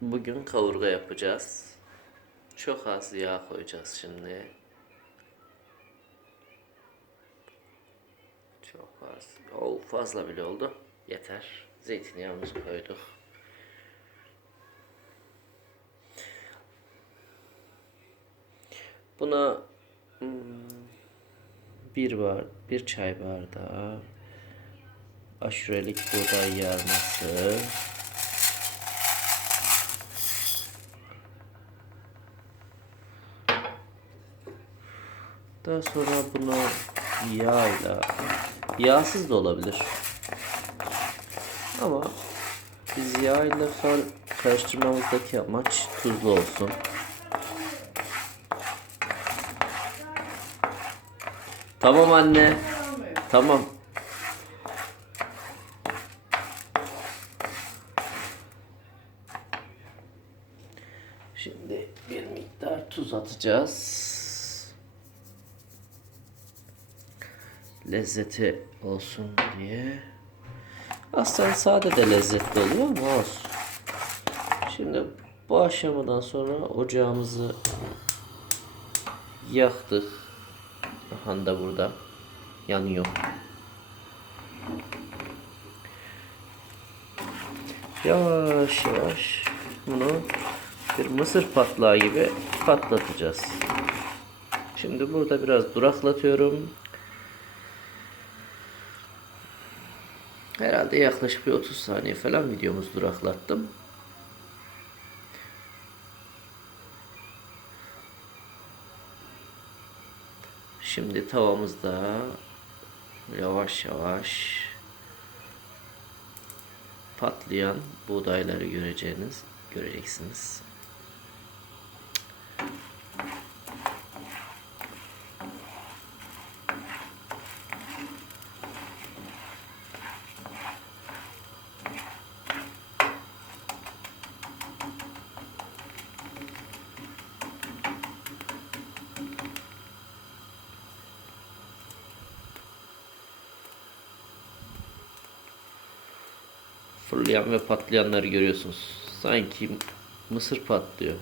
Bugün kavurga yapacağız. Çok az yağ koyacağız şimdi. Çok az. O fazla bile oldu. Yeter. Zeytinyağımızı koyduk. Buna hmm, bir var, bir çay bardağı aşurelik buğday yarması, Daha sonra bunu yağla, yağsız da olabilir. Ama biz yağ ile kar karıştırmamızdaki amaç tuzlu olsun. Tamam anne. Tamam. Şimdi bir miktar tuz atacağız. Lezzeti olsun diye. Aslında sade de lezzetli oluyor ama olsun. Şimdi bu aşamadan sonra ocağımızı yaktık. Aha da burada yanıyor. Yavaş yavaş bunu bir mısır patlağı gibi patlatacağız. Şimdi burada biraz duraklatıyorum. Herhalde yaklaşık bir 30 saniye falan videomuzu duraklattım. Şimdi tavamızda yavaş yavaş patlayan buğdayları göreceğiniz göreceksiniz. Fırlayan ve patlayanları görüyorsunuz. Sanki mısır patlıyor.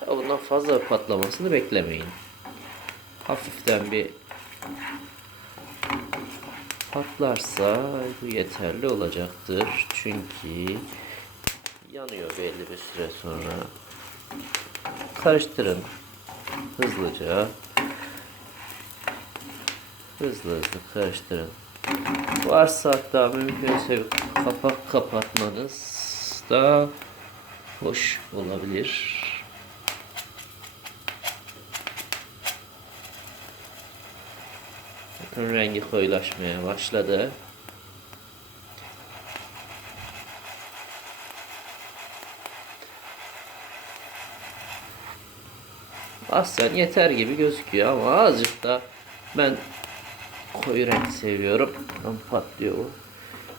Tabi bundan fazla patlamasını beklemeyin. Hafiften bir patlarsa bu yeterli olacaktır. Çünkü yanıyor belli bir süre sonra. Karıştırın hızlıca. Hızlı hızlı karıştırın. Varsa hatta mümkünse kapak kapatmanız da hoş olabilir. Bakın rengi koyulaşmaya başladı. Aslen yeter gibi gözüküyor ama azıcık da ben koyu renk seviyorum. Tam patlıyor.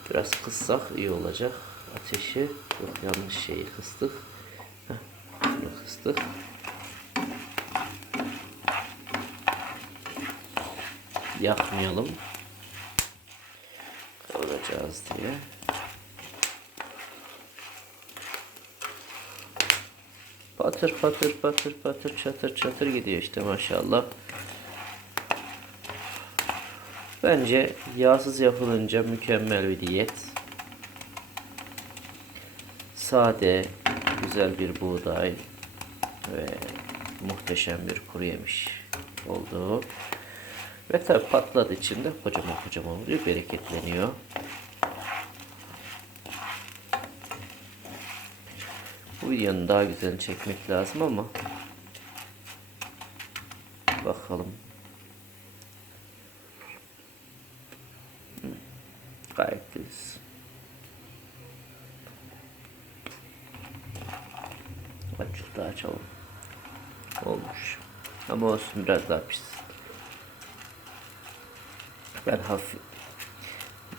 Biraz kıssak iyi olacak. Ateşi yok yanlış şeyi kıstık. Heh, kıstık. Yakmayalım. Kavuracağız diye. Patır patır patır patır çatır çatır gidiyor işte maşallah. Bence yağsız yapılınca mükemmel bir diyet. Sade, güzel bir buğday ve muhteşem bir kuru yemiş oldu. Ve tabi patladığı için de kocaman kocaman oluyor, bereketleniyor. Bu videonun daha güzelini çekmek lazım ama bakalım. Gayet güzel. Azıcık daha açalım. Olmuş. Ama olsun biraz daha pişsin. Ben hafif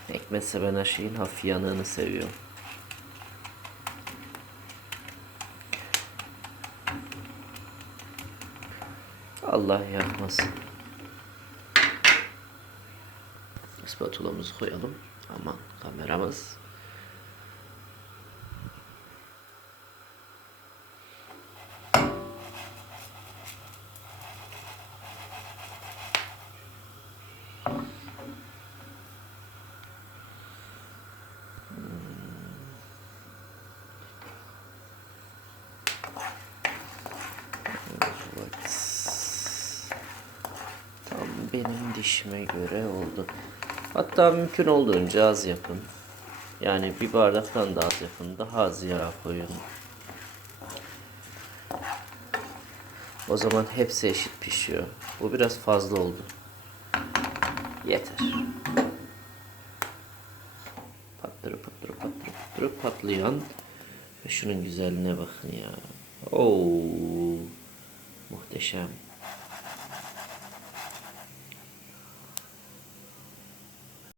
ekmetse ben her şeyin hafif yanığını seviyorum. Allah yakmasın. Spatulamızı koyalım. Aman kameramız. Benim dişime göre oldu. Hatta mümkün olduğunca az yapın. Yani bir bardaktan da az yapın. Daha az yağ koyun. O zaman hepsi eşit pişiyor. Bu biraz fazla oldu. Yeter. Patlır patlır patlır patlır patlayan. Ve şunun güzelliğine bakın ya. Oo. Muhteşem.